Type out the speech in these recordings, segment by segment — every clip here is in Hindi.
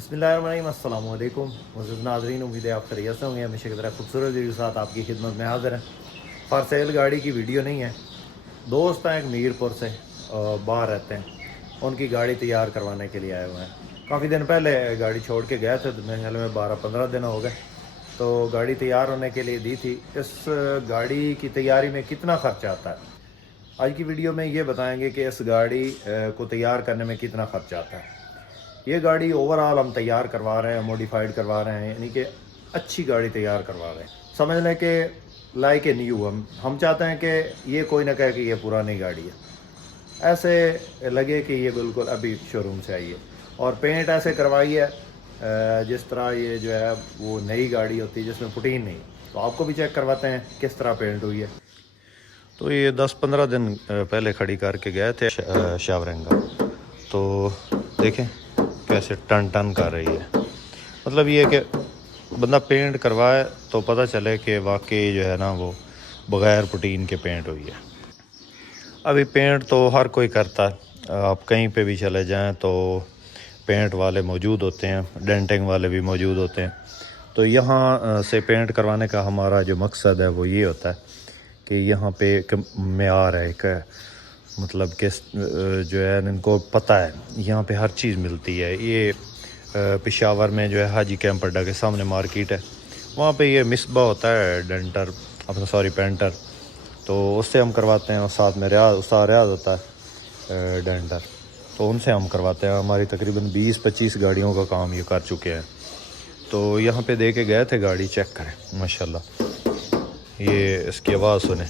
बिस्मिल्लाहिर्रहमानिर्रहीम अस्सलाम वालेकुम मुअज़्ज़िज़ नाज़रीन, उम्मीद है आप खैरियत से होंगे। हमेशा की तरह खूबसूरत वीडियो के साथ आपकी खिदमत में हाज़िर है। फॉर सेल गाड़ी की वीडियो नहीं है। दोस्त हैं एक मीरपुर से, बाहर रहते हैं, उनकी गाड़ी तैयार करवाने के लिए आए हुए हैं। काफ़ी दिन पहले गाड़ी छोड़ के गए थे, मेरे ख्याल में 12-15 दिन हो गए, तो गाड़ी तैयार होने के लिए दी थी। इस गाड़ी की तैयारी में कितना ख़र्चा आता है, आज की वीडियो में ये बताएंगे कि इस गाड़ी को तैयार करने में कितना ख़र्चा आता है। ये गाड़ी ओवरऑल हम तैयार करवा रहे हैं, मॉडिफाइड करवा रहे हैं, यानी कि अच्छी गाड़ी तैयार करवा रहे हैं। समझ लें कि लाइक ए न्यू, हम चाहते हैं कि ये कोई ना कहे कि ये पुरानी गाड़ी है, ऐसे लगे कि ये बिल्कुल अभी शोरूम से आई है। और पेंट ऐसे करवाई है जिस तरह ये जो है वो नई गाड़ी होती है जिसमें पुटीन नहीं। तो आपको भी चेक करवाते हैं किस तरह पेंट हुई है। तो ये 10-15 दिन पहले खड़ी करके गए थे शावरंगा, तो देखें कैसे टन टन कर रही है। मतलब ये कि बंदा पेंट करवाए तो पता चले कि वाकई जो है ना वो बग़ैर पुटीन के पेंट हुई है। अभी पेंट तो हर कोई करता है, आप कहीं पे भी चले जाएं तो पेंट वाले मौजूद होते हैं, डेंटिंग वाले भी मौजूद होते हैं। तो यहाँ से पेंट करवाने का हमारा जो मकसद है वो ये होता है कि यहाँ पे एक मेयार है, एक मतलब कि जो है इनको पता है यहाँ पे हर चीज़ मिलती है। ये पेशावर में जो है हाजी कैंप अड्डा के सामने मार्केट है, वहाँ पे ये मिसबा होता है डेंटर, अपना सॉरी पेंटर, तो उससे हम करवाते हैं। और साथ में रियाज होता है डेंटर, तो उनसे हम करवाते हैं। हमारी तकरीबन 20-25 गाड़ियों का काम ये कर चुके हैं। तो यहाँ पे दे के गए थे गाड़ी, चेक करें माशाल्लाह, ये इसकी आवाज़ सुने,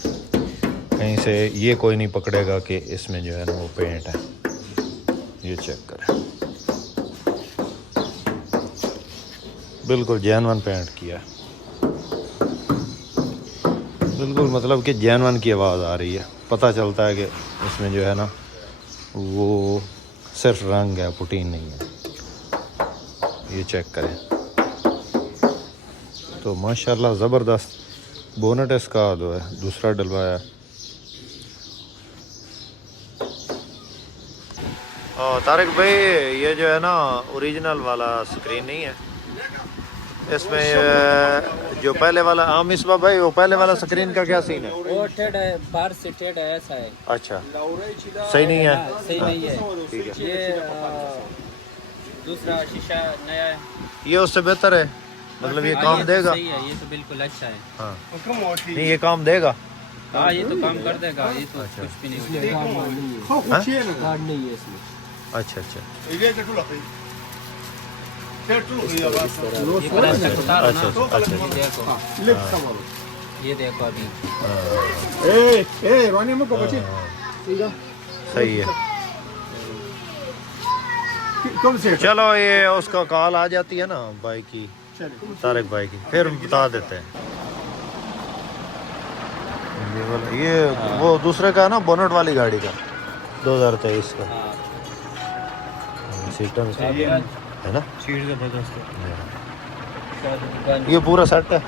कहीं से ये कोई नहीं पकड़ेगा कि इसमें जो है ना वो पेंट है। ये चेक करें, बिल्कुल जेन्युइन पेंट किया है, बिल्कुल मतलब कि जेन्युइन की आवाज़ आ रही है। पता चलता है कि इसमें जो है ना वो सिर्फ रंग है, पुटीन नहीं है। ये चेक करें, तो माशाल्लाह ज़बरदस्त। बोनट इसका जो है दूसरा डलवाया है। तारिक भाई, ये जो है ना ओरिजिनल वाला स्क्रीन नहीं है इसमें, जो पहले वाला आम इसबा भाई, वो पहले वाला स्क्रीन का क्या सीन है? वो टेढ़ है, बाहर से टेढ़ है, ऐसा है। अच्छा, सही नहीं है। सही नहीं है, ठीक है। ये दूसरा शीशा नया है, ये उससे बेहतर है, मतलब ये काम ये देगा। तो सही है, ये तो बिल्कुल अच्छा है। हाँ नहीं, ये काम देगा। हाँ ये तो काम कर देगा, ये तो कुछ भी नहीं होगा। नहीं है इसमें। अच्छा अच्छा ये ये देखो अभी सही है। चलो, ये उसका कॉल आ जाती है ना भाई की, तारिक भाई की, फिर बता देते हैं। ये वो दूसरे का है ना, बोनट वाली गाड़ी का 2023 का सिस्टम है ना, सीट जबरदस्त है। ये पूरा सेट है।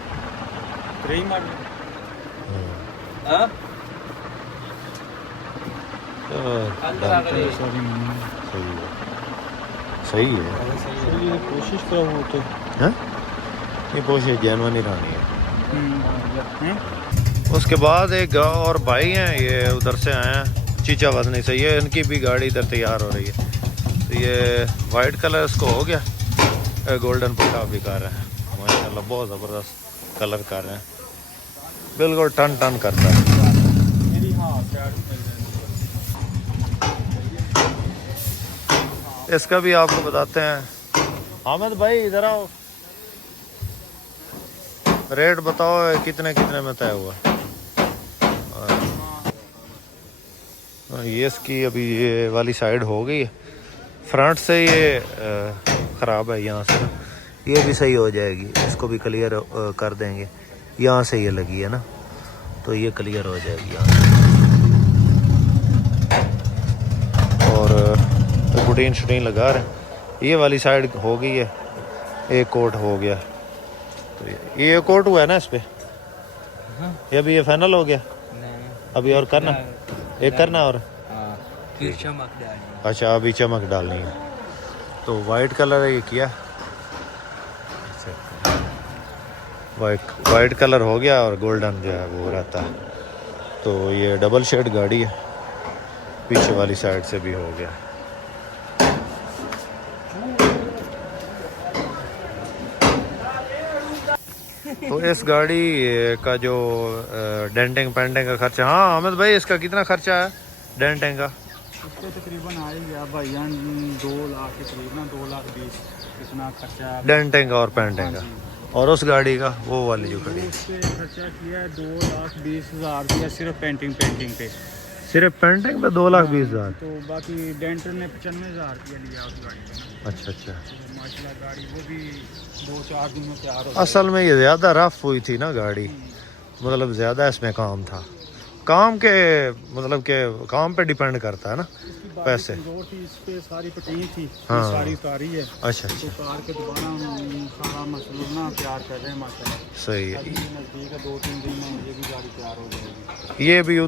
सही है, ये कोशिश करो वो तो है, ये कोशिश जेन्युइन ही रहनी है। उसके बाद एक और भाई हैं, ये उधर से आए हैं चीचा वजनी से, ये इनकी भी गाड़ी इधर तैयार हो रही है। तो ये वाइट कलर इसको हो गया, गोल्डन पट्टा भी कर रहे हैं माशाल्लाह, बहुत ज़बरदस्त कलर कर रहे हैं, बिल्कुल टन टन करता है। इसका भी आपको बताते हैं। हामिद भाई इधर आओ, रेट बताओ कितने कितने में तय हुआ। ये इसकी अभी ये वाली साइड हो गई है, फ्रंट से ये ख़राब है, यहाँ से ये भी सही हो जाएगी, इसको भी क्लियर कर देंगे। यहाँ से ये लगी है ना, तो ये क्लियर हो जाएगी यहाँ से। और पुटीन शूटीन लगा रहे हैं, ये वाली साइड हो गई है, एक कोट हो गया। तो ये कोट हुआ है ना इस पे, ये अभी ये फाइनल हो गया, अभी और करना, एक करना और चमक डालनी। अच्छा अभी चमक डालनी है। तो वाइट कलर ये किया, वाइट कलर हो गया और गोल्डन जो है वो रहता है। तो ये डबल शेड गाड़ी है, पीछे वाली साइड से भी हो गया। तो इस गाड़ी का जो डेंटिंग पेंटिंग का खर्चा, हाँ अहमद भाई इसका कितना खर्चा है डेंटिंग का? इसको तकरीबन आ ही गया भाईजान 2 लाख के करीब, 2,20,000 इतना खर्चा डेंटिंग और पेंटिंग का। और उस गाड़ी का वो वाली जो खड़ी है उस पे खर्चा किया है 2,20,000 रुपया सिर्फ पेंटिंग पे। सिर्फ पेंटिंग पे 2,20,000। तो बाकी डेंटर ने 95,000 रुपया लिया उस गाड़ी का। अच्छा। तो माशाल्लाह गाड़ी वो भी 2-4 दिन में तैयार हो असल में ये ज़्यादा रफ हुई थी ना गाड़ी, मतलब ज़्यादा इसमें काम था। काम के मतलब के काम पे डिपेंड करता है ना पैसे। जो थी इस पे सारी पटीन थी, हाँ। सारी उतारी है। अच्छा तो कार के दोबारा सारा मसला तैयार कर रहे हैं माशाल्लाह। सही है। अभी नज़दीक है 2-3 दिन में ये भी गाड़ी तैयार हो जाएगी। ये भी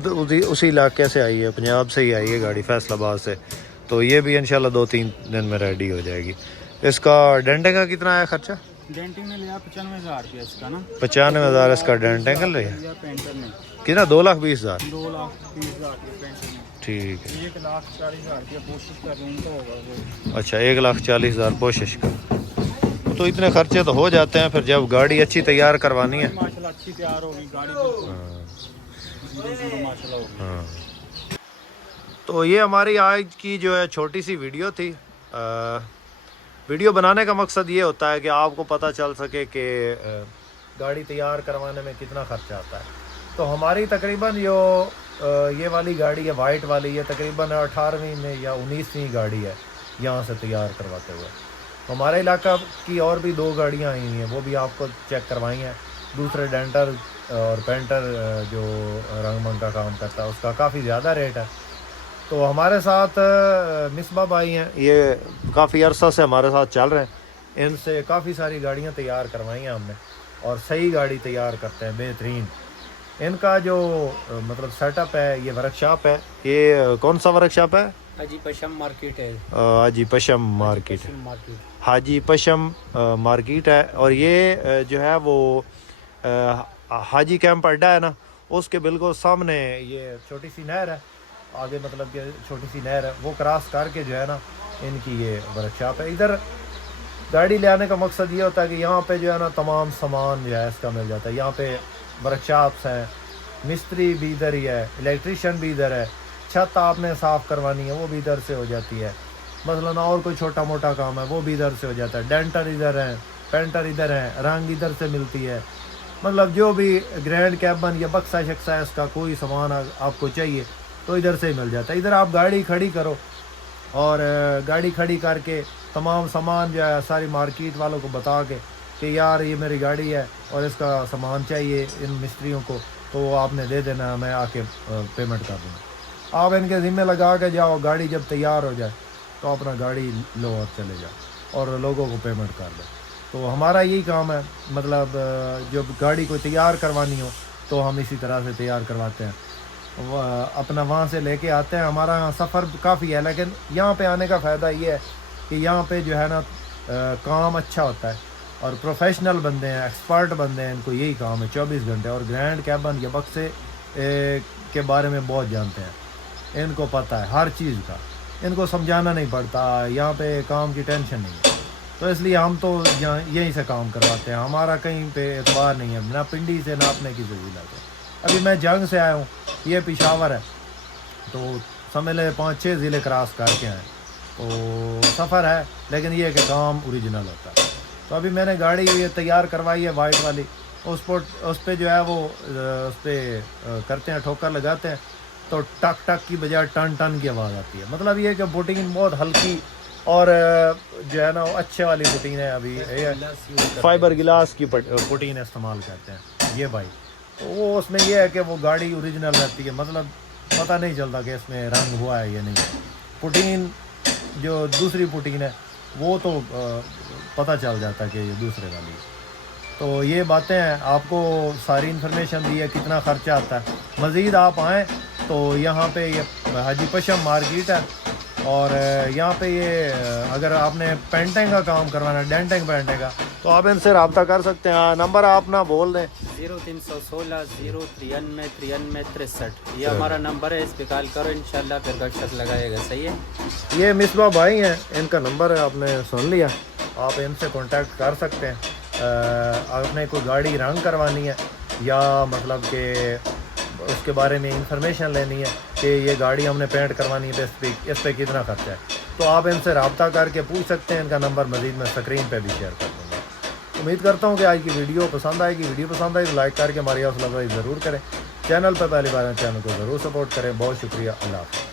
उसी इलाके से आई है, पंजाब से ही आई है गाड़ी, फैसलाबाद से। तो ये भी इंशाल्लाह 2-3 दिन में रेडी हो जाएगी। इसका डेंटिंग का कितना आया खर्चा? डेंटिंग ने लिया 95,000 रुपया इसका ना। 95,000 इसका डेंटिंग का लिया। पेंटर ने कितना? 2,20,000। 2,20,000 पेंटर ने। ठीक है। 1,40,000 रुपया कोशिश कर रहे हैं होगा। अच्छा 1,40,000 कोशिश कर। तो इतने खर्चे तो हो जाते हैं फिर जब गाड़ी अच्छी तैयार करवानी है। माशाल्लाह अच्छी तैयार होगी गाड़ी माशाल्लाह होगी। हाँ। तो ये हमारी आज की जो है छोटी सी वीडियो थी। वीडियो बनाने का मकसद ये होता है कि आपको पता चल सके कि गाड़ी तैयार करवाने में कितना खर्चा आता है। तो हमारी तकरीबन जो ये वाली गाड़ी है वाइट वाली, ये तकरीबन 18वीं में या 19वीं गाड़ी है यहाँ से तैयार करवाते हुए। हमारे इलाका की और भी 2 गाड़ियाँ आई हुई हैं, वो भी आपको चेक करवाई हैं। दूसरे डेंटर और पेंटर जो रंग मंग का काम करता है उसका काफ़ी ज़्यादा रेट है। तो हमारे साथ मिसबा भाई हैं, ये काफ़ी अरसा से हमारे साथ चल रहे हैं। इनसे काफ़ी सारी गाड़ियाँ तैयार करवाई हैं हमने और सही गाड़ी तैयार करते हैं, बेहतरीन। इनका जो मतलब सेटअप है, ये वर्कशॉप है। ये कौन सा वर्कशॉप है? हाजी पशम मार्केट है। हाजी पशम मार्केट है। हाजी पशम मार्केट है। और ये जो है वो हाजी कैंप अड्डा है ना, उसके बिल्कुल सामने ये छोटी सी नहर है आगे, मतलब कि छोटी सी नहर है, वो क्रॉस करके जो है ना इनकी ये वर्कशॉप है। इधर गाड़ी ले आने का मकसद ये होता है कि यहाँ पे जो है ना तमाम सामान जो है इसका मिल जाता है। यहाँ पे वर्कशॉप्स हैं, मिस्त्री भी इधर ही है, इलेक्ट्रिशियन भी इधर है, छत आपने साफ़ करवानी है वो भी इधर से हो जाती है, मसलन और कोई छोटा मोटा काम है वो भी इधर से हो जाता है। डेंटर इधर हैं, पेंटर इधर हैं, रंग इधर से मिलती है। मतलब जो भी ग्रैंड कैबन या बक्सा शक्सा है इसका कोई सामान आपको चाहिए तो इधर से ही मिल जाता है। इधर आप गाड़ी खड़ी करो और गाड़ी खड़ी करके तमाम सामान जो है सारी मार्केट वालों को बता के कि यार ये मेरी गाड़ी है और इसका सामान चाहिए इन मिस्त्रियों को, तो आपने दे देना, मैं आके पेमेंट कर दूँगा। आप इनके ज़िम्मे लगा के जाओ, गाड़ी जब तैयार हो जाए तो अपना गाड़ी लो और चले जाओ और लोगों को पेमेंट कर दो। तो हमारा यही काम है, मतलब जब गाड़ी को तैयार करवानी हो तो हम इसी तरह से तैयार करवाते हैं, अपना वहाँ से लेके आते हैं। हमारा सफ़र काफ़ी है, लेकिन यहाँ पे आने का फ़ायदा ये है कि यहाँ पे जो है ना काम अच्छा होता है और प्रोफेशनल बंदे हैं, एक्सपर्ट बंदे हैं, इनको यही काम है 24 घंटे। और ग्रैंड कैबन या बक्से के बारे में बहुत जानते हैं, इनको पता है हर चीज़ का, इनको समझाना नहीं पड़ता, यहाँ पे काम की टेंशन नहीं है। तो इसलिए हम तो यहाँ यहीं से काम करवाते हैं, हमारा कहीं पे एतबार नहीं है, ना पिंडी से नापने की ज़रूरत है। अभी मैं जंग से आया हूँ, ये पेशावर है, तो समझ ले 5-6 ज़िले क्रॉस करके आए, तो सफ़र है, लेकिन ये है कि काम ओरिजिनल होता है। तो अभी मैंने गाड़ी ये तैयार करवाई है वाइट वाली, उस पर जो है वो उस पर करते हैं, ठोकर लगाते हैं तो टक टक की बजाय टन टन की आवाज़ आती है। मतलब ये कि बुटीन बहुत हल्की और जो है ना वो अच्छे वाली बुटीन है। अभी फाइबर गिलास की बुटीन इस्तेमाल करते हैं ये भाई, तो वो उसमें यह है कि वो गाड़ी ओरिजिनल रहती है, मतलब पता नहीं चलता कि इसमें रंग हुआ है या नहीं। पुटीन जो दूसरी पुटीन है वो तो पता चल जाता है कि ये दूसरे वाली है। तो ये बातें हैं, आपको सारी इन्फॉर्मेशन दी है, कितना ख़र्चा आता है। मज़ीद आप आएँ तो यहाँ पे ये हाजी पशम मार्केट है और यहाँ पे ये अगर आपने पेंटिंग का काम करवाना है, डेंटिंग पेंटिंग का, तो आप इनसे रब्ता कर सकते हैं। नंबर आप ना बोल दें। 0316 093 93 63 ये हमारा नंबर है, इस पे कॉल करो, इंशाल्लाह फिर गश्त लगाएगा। सही है। ये मिसबा भाई हैं, इनका नंबर है, आपने सुन लिया, आप इनसे कांटेक्ट कर सकते हैं। आपने कोई गाड़ी रंग करवानी है या मतलब कि उसके बारे में इंफॉर्मेशन लेनी है कि ये गाड़ी हमने पेंट करवानी है, इस पर कितना खर्चा है, तो आप इनसे रब्ता करके पूछ सकते हैं। इनका नंबर मज़ीद मैं स्क्रीन पे भी शेयर कर दूँगा। उम्मीद करता हूँ कि आज की वीडियो पसंद आएगी। वीडियो पसंद आए तो लाइक करके हमारी हौसला अफजाई ज़रूर करें। चैनल पर पहली बार है, चैनल को ज़रूर सपोर्ट करें। बहुत शुक्रिया। अल्लाह हाफ़िज़।